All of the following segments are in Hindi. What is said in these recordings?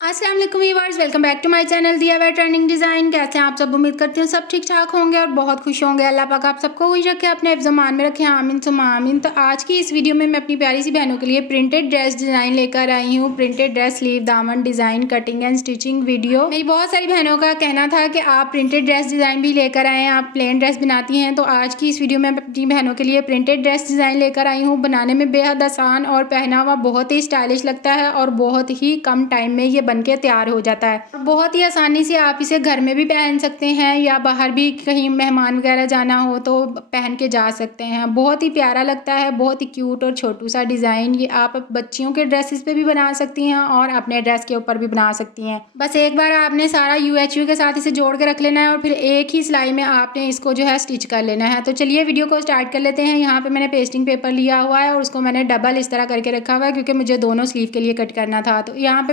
अस्सलाम वालेकुम viewers, welcome back to my channel DIY trending design. कैसे हैं आप सब? उम्मीद करती हूँ सब ठीक ठाक होंगे और बहुत खुश होंगे। अल्लाह पाक आप सबको खुश रखे, अपने हिफ्ज़ मान में रखें, आमीन सुम्मा आमीन। तो आज की इस वीडियो में मैं अपनी प्यारी सी बहनों के लिए प्रिंटेड ड्रेस डिज़ाइन लेकर आई हूँ। प्रिंटेड ड्रेस स्लीव दामन design cutting and stitching video. मेरी बहुत सारी बहनों का कहना था कि आप प्रिंटेड ड्रेस डिज़ाइन भी लेकर आएँ, आप प्लेन ड्रेस बनाती हैं। तो आज की इस वीडियो में अपनी बहनों के लिए प्रिंटेड ड्रेस डिज़ाइन लेकर आई हूँ। बनाने में बेहद आसान और पहनावा बहुत ही स्टाइलिश लगता है और बहुत ही कम टाइम में ये बन के तैयार हो जाता है। बहुत ही आसानी से आप इसे घर में भी पहन सकते हैं या बाहर भी कहीं मेहमान वगैरह जाना हो तो पहन के जा सकते हैं। बहुत ही प्यारा लगता है, बहुत ही क्यूट और छोटू सा डिज़ाइन। ये आप बच्चियों के ड्रेसेस पे भी बना सकती हैं और अपने ड्रेस के ऊपर भी बना सकती हैं। बस एक बार आपने सारा UHU के साथ इसे जोड़ के रख लेना है और फिर एक ही सिलाई में आपने इसको जो है स्टिच कर लेना है। तो चलिए वीडियो को स्टार्ट कर लेते हैं। यहाँ पे मैंने पेस्टिंग पेपर लिया हुआ है और उसको मैंने डबल इस तरह करके रखा हुआ है क्योंकि मुझे दोनों स्लीव के लिए कट करना था। तो यहाँ पे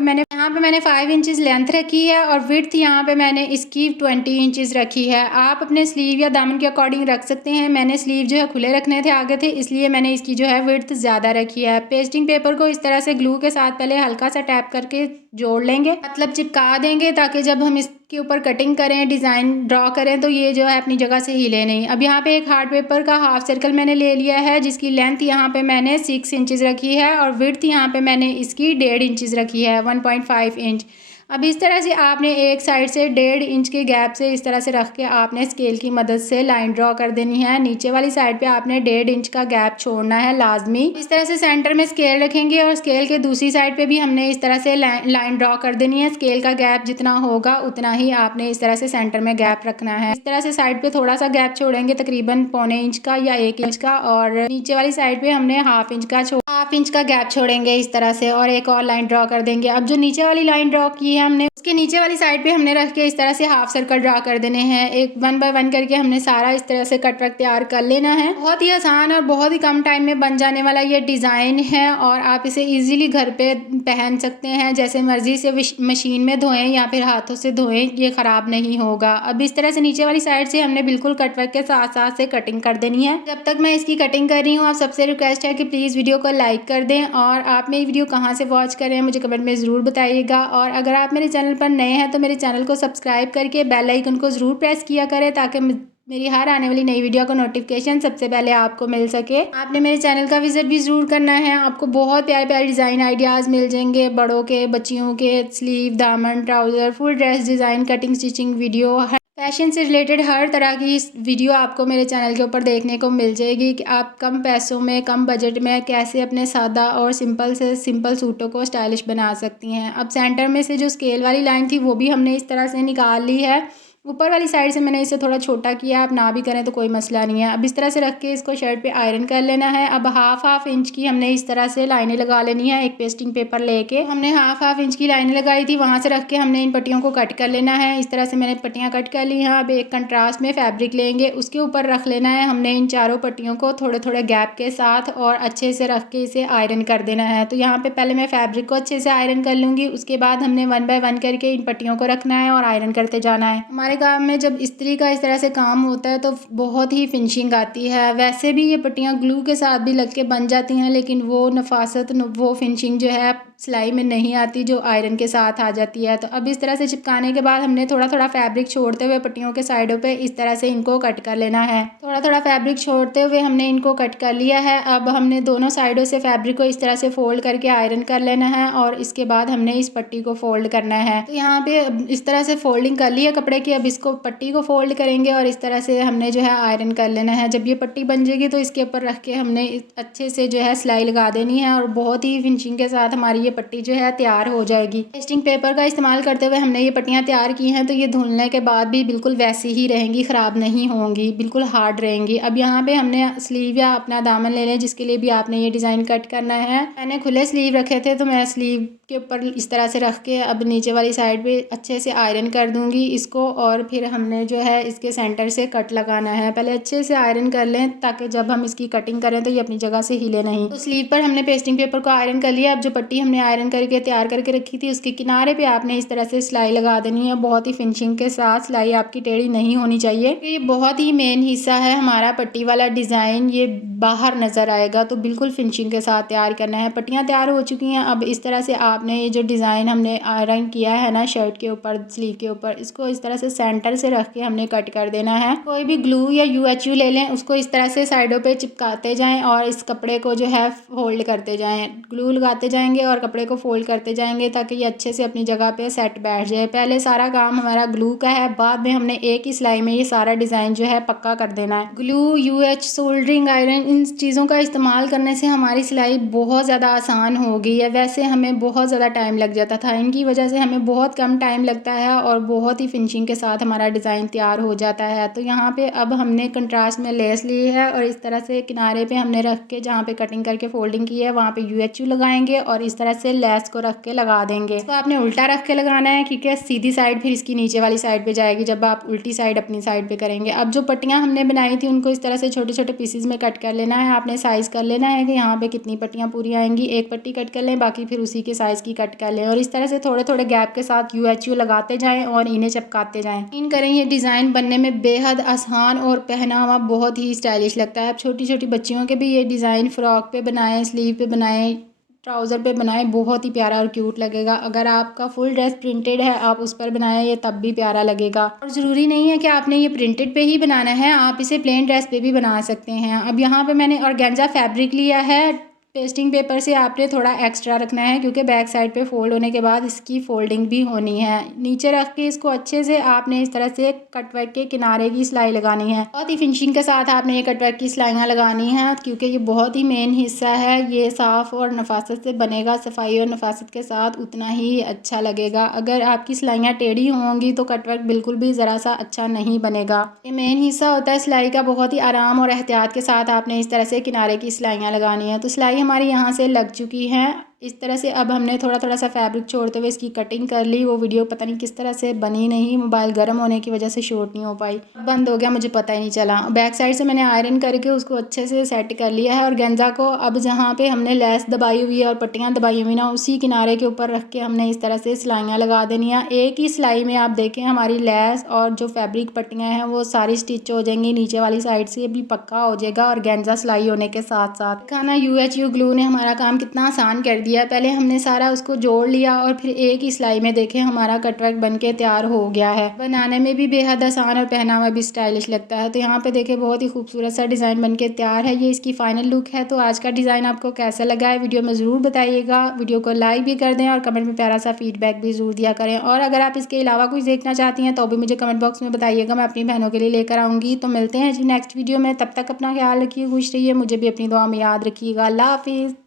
मैंने 5 इंचज़ लेंथ रखी है और विड्थ यहाँ पे मैंने इसकी 20 इंचज़ रखी है। आप अपने स्लीव या दामन के अकॉर्डिंग रख सकते हैं। मैंने स्लीव जो है खुले रखने थे आगे थे, इसलिए मैंने इसकी जो है विड्थ ज़्यादा रखी है। पेस्टिंग पेपर को इस तरह से ग्लू के साथ पहले हल्का सा टैप करके जोड़ लेंगे, मतलब चिपका देंगे, ताकि जब हम इसके ऊपर कटिंग करें, डिज़ाइन ड्रॉ करें तो ये जो है अपनी जगह से हिले नहीं। अब यहाँ पे एक हार्ड पेपर का हाफ सर्कल मैंने ले लिया है जिसकी लेंथ यहाँ पे मैंने 6 इंचज़ रखी है और विड्थ यहाँ पे मैंने इसकी 1.5 इंचज़ रखी है, 1.5 इंच। अब इस तरह से आपने एक साइड से 1.5 इंच के गैप से इस तरह से रख के आपने स्केल की मदद से लाइन ड्रॉ कर देनी है। नीचे वाली साइड पे आपने 1.5 इंच का गैप छोड़ना है लाजमी। इस तरह से सेंटर में स्केल रखेंगे और स्केल के दूसरी साइड पे भी हमने इस तरह से लाइन ड्रॉ कर देनी है। स्केल का गैप जितना होगा उतना ही आपने इस तरह से सेंटर में गैप रखना है। इस तरह से साइड पे थोड़ा सा गैप छोड़ेंगे, तकरीबन 1.25 इंच का या 1 इंच का, और नीचे वाली साइड पे हमने हाफ इंच का गैप छोड़ेंगे इस तरह से और एक और लाइन ड्रॉ कर देंगे। अब जो नीचे वाली लाइन ड्रॉ की है हमने, उसके नीचे वाली साइड पे हमने रख के इस तरह से हाफ सर्कल ड्रॉ कर देने हैं। एक 1 बाय 1 करके हमने सारा इस तरह से कट वर्क तैयार कर लेना है। बहुत ही आसान और बहुत ही कम टाइम में बन जाने वाला ये डिज़ाइन है और आप इसे इजीली घर पे पहन सकते हैं। जैसे मर्जी से मशीन में धोएं या फिर हाथों से धोएं, ये ख़राब नहीं होगा। अब इस तरह से नीचे वाली साइड से हमने बिल्कुल कट वर्क के साथ साथ से कटिंग कर देनी है। जब तक मैं इसकी कटिंग कर रही हूँ आप सबसे रिक्वेस्ट है कि प्लीज़ वीडियो को लाइक कर दें और आप मेरी वीडियो कहाँ से वॉच कर रहे हैं मुझे कमेंट में ज़रूर बताइएगा। और अगर आप मेरे चैनल पर नए हैं तो मेरे चैनल को सब्सक्राइब करके बेल आइकन को ज़रूर प्रेस किया करें ताकि मेरी हर आने वाली नई वीडियो का नोटिफिकेशन सबसे पहले आपको मिल सके। आपने मेरे चैनल का विजिट भी ज़रूर करना है। आपको बहुत प्यारे प्यारे डिज़ाइन आइडियाज़ मिल जाएंगे, बड़ों के, बच्चियों के, स्लीव, दामन, trouser, full dress design, cutting, stitching video, fashion से रिलेटेड हर तरह की वीडियो आपको मेरे चैनल के ऊपर देखने को मिल जाएगी कि आप कम पैसों में, कम बजट में कैसे अपने सादा और सिंपल सूटों को स्टाइलिश बना सकती हैं। अब सेंटर में से जो स्केल वाली लाइन थी वो भी हमने इस तरह से निकाल ली है। ऊपर वाली साइड से मैंने इसे थोड़ा छोटा किया, आप ना भी करें तो कोई मसला नहीं है। अब इस तरह से रख के इसको शर्ट पे आयरन कर लेना है। अब हाफ इंच की हमने इस तरह से लाइनें लगा लेनी है। एक पेस्टिंग पेपर लेके हमने हाफ इंच की लाइनें लगाई थी, वहाँ से रख के हमने इन पट्टियों को कट कर लेना है। इस तरह से मैंने पट्टियाँ कट कर ली हैं। अब एक कंट्रास्ट में फैब्रिक लेंगे, उसके ऊपर रख लेना है हमने इन चारों पट्टियों को थोड़े थोड़े गैप के साथ और अच्छे से रख के इसे आयरन कर देना है। तो यहाँ पे पहले मैं फैब्रिक को अच्छे से आयरन कर लूँगी, उसके बाद हमने 1 बाय 1 करके इन पट्टियों को रखना है और आयरन करते जाना है। हमारे काम में जब इस्त्री का इस तरह से काम होता है तो बहुत ही फिनिशिंग आती है। वैसे भी ये पट्टियाँ ग्लू के साथ भी लग के बन जाती हैं, लेकिन वो नफासत, वो फिनिशिंग जो है सिलाई में नहीं आती जो आयरन के साथ आ जाती है। तो अब इस तरह से चिपकाने के बाद हमने थोड़ा थोड़ा फैब्रिक छोड़ते हुए पट्टियों के साइडों पे इस तरह से इनको कट कर लेना है। थोड़ा थोड़ा फैब्रिक छोड़ते हुए हमने इनको कट कर लिया है। अब हमने दोनों साइडों से फैब्रिक को इस तरह से फोल्ड करके आयरन कर लेना है और इसके बाद हमने इस पट्टी को फोल्ड करना है। तो यहाँ पे इस तरह से फोल्डिंग कर ली है कपड़े की। अब इसको पट्टी को फोल्ड करेंगे और इस तरह से हमने जो है आयरन कर लेना है। जब ये पट्टी बन जाएगी तो इसके ऊपर रख के हमने अच्छे से जो है सिलाई लगा देनी है और बहुत ही फिनिशिंग के साथ हमारी ये पट्टी जो है तैयार हो जाएगी। पेस्टिंग पेपर का इस्तेमाल करते हुए हमने ये पट्टियाँ तैयार की हैं तो ये धुलने के बाद भी बिल्कुल वैसी ही रहेंगी, ख़राब नहीं होंगी, बिल्कुल हार्ड रहेंगी। अब यहाँ पे हमने स्लीव या अपना दामन ले लें जिसके लिए भी आपने ये डिज़ाइन कट करना है। मैंने खुले स्लीव रखे थे तो मैं स्लीव के ऊपर इस तरह से रख के अब नीचे वाली साइड पे अच्छे से आयरन कर दूंगी इसको और और फिर हमने जो है इसके सेंटर से कट लगाना है। पहले अच्छे से आयरन कर लें ताकि जब हम इसकी कटिंग करें तो ये अपनी जगह से हिले नहीं। तो स्लीव पर हमने पेस्टिंग पेपर को आयरन कर लिया। अब जो पट्टी हमने आयरन करके तैयार करके रखी थी उसके किनारे पे आपने इस तरह से सिलाई लगा देनी है, बहुत ही फिनिशिंग के साथ। सिलाई आपकी टेढ़ी नहीं होनी चाहिए। ये बहुत ही मेन हिस्सा है हमारा पट्टी वाला डिज़ाइन, ये बाहर नज़र आएगा, तो बिल्कुल फिनिशिंग के साथ तैयार करना है। पट्टियाँ तैयार हो चुकी हैं। अब इस तरह से आपने ये जो डिज़ाइन हमने आयरन किया है ना शर्ट के ऊपर, स्लीव के ऊपर, इसको इस तरह से सेंटर से रख के हमने कट कर देना है। कोई भी ग्लू या UHU ले लें, उसको इस तरह से साइडों पे चिपकाते जाएं और इस कपड़े को जो है फोल्ड करते जाएं। ग्लू लगाते जाएंगे और कपड़े को फोल्ड करते जाएंगे ताकि ये अच्छे से अपनी जगह पे सेट बैठ जाए। पहले सारा काम हमारा ग्लू का है, बाद में हमने एक ही सिलाई में ये सारा डिज़ाइन जो है पक्का कर देना है। ग्लू, UH, सोल्डरिंग आयरन, इन चीज़ों का इस्तेमाल करने से हमारी सिलाई बहुत ज़्यादा आसान हो गई है। वैसे हमें बहुत ज़्यादा टाइम लग जाता था, इनकी वजह से हमें बहुत कम टाइम लगता है और बहुत ही फिनिशिंग के साथ हमारा डिज़ाइन तैयार हो जाता है। तो यहाँ पे अब हमने कंट्रास्ट में लेस ली है और इस तरह से किनारे पे हमने रख के जहाँ पे कटिंग करके फोल्डिंग की है वहाँ पे UHU लगाएंगे और इस तरह से लेस को रख के लगा देंगे। इसको आपने उल्टा रख के लगाना है क्योंकि सीधी साइड फिर इसकी नीचे वाली साइड पे जाएगी जब आप उल्टी साइड अपनी साइड पे करेंगे। अब जो पट्टियाँ हमने बनाई थी उनको इस तरह से छोटे छोटे पीसेज में कट कर लेना है। आपने साइज़ कर लेना है कि यहाँ पे कितनी पट्टियाँ पूरी आएंगी। एक पट्टी कट कर लें, बाकी फिर उसी के साइज़ की कट कर लें और इस तरह से थोड़े थोड़े गैप के साथ UHU लगाते जाएं और इन्हें चिपकाते जाएं। इन करें ये डिज़ाइन बनने में बेहद आसान और पहनावा बहुत ही स्टाइलिश लगता है। आप छोटी छोटी बच्चियों के भी ये डिज़ाइन फ़्रॉक पे बनाएं, स्लीव पे बनाएं, ट्राउज़र पे बनाएं, बहुत ही प्यारा और क्यूट लगेगा। अगर आपका फुल ड्रेस प्रिंटेड है आप उस पर बनाएं, ये तब भी प्यारा लगेगा। और ज़रूरी नहीं है कि आपने ये प्रिंटेड पे ही बनाना है, आप इसे प्लेन ड्रेस पे भी बना सकते हैं। अब यहाँ पे मैंने ऑर्गेन्जा फैब्रिक लिया है। पेस्टिंग पेपर से आपने थोड़ा एक्स्ट्रा रखना है क्योंकि बैक साइड पे फोल्ड होने के बाद इसकी फोल्डिंग भी होनी है। नीचे रख के इसको अच्छे से आपने इस तरह से कटवर्क के किनारे की सिलाई लगानी है। बहुत ही फिनिशिंग के साथ आपने ये कटवर्क की सिलाइयाँ लगानी है क्योंकि ये बहुत ही मेन हिस्सा है। ये साफ़ और नफासत से बनेगा, सफाई और नफासत के साथ उतना ही अच्छा लगेगा। अगर आपकी सिलाइयाँ टेढ़ी होंगी तो कटवर्क बिल्कुल भी ज़रा सा अच्छा नहीं बनेगा। ये मेन हिस्सा होता है सिलाई का। बहुत ही आराम और एहतियात के साथ आपने इस तरह से किनारे की सिलाइयाँ लगानी है। तो सिलाई हमारी यहाँ से लग चुकी है इस तरह से। अब हमने थोड़ा थोड़ा सा फैब्रिक छोड़ते हुए इसकी कटिंग कर ली। वो वीडियो पता नहीं किस तरह से बनी नहीं, मोबाइल गर्म होने की वजह से शूट नहीं हो पाई, बंद हो गया, मुझे पता ही नहीं चला। बैक साइड से मैंने आयरन करके उसको अच्छे से सेट कर लिया है और गेंजा को अब जहाँ पे हमने लेस दबाई हुई है और पट्टियाँ दबाई हुई ना, उसी किनारे के ऊपर रख के हमने इस तरह से सिलाइयाँ लगा देनी है। एक ही सिलाई में आप देखें हमारी लेस और जो फैब्रिक पट्टियाँ हैं वो सारी स्टिच हो जाएंगी। नीचे वाली साइड से भी पक्का हो जाएगा और गेंजा सिलाई होने के साथ साथ खाना UHU ग्लू ने हमारा काम कितना आसान कर दिया। पहले हमने सारा उसको जोड़ लिया और फिर एक ही सिलाई में देखें हमारा कटवर्क बनके तैयार हो गया है। बनाने में भी बेहद आसान और पहनावा भी स्टाइलिश लगता है। तो यहाँ पे देखें बहुत ही खूबसूरत सा डिज़ाइन बनके तैयार है। ये इसकी फाइनल लुक है। तो आज का डिज़ाइन आपको कैसा लगा है वीडियो में ज़रूर बताइएगा। वीडियो को लाइक भी कर दें और कमेंट में प्यारा सा फीडबैक भी ज़रूर दिया करें। और अगर आप इसके अलावा कुछ देखना चाहती हैं तो भी मुझे कमेंट बॉक्स में बताइएगा, मैं अपनी बहनों के लिए लेकर आऊँगी। तो मिलते हैं जी नेक्स्ट वीडियो में, तब तक अपना ख्याल रखिए, खुश रहिए, मुझे भी अपनी दुआ में याद रखिएगा। अल्लाह हाफिज़।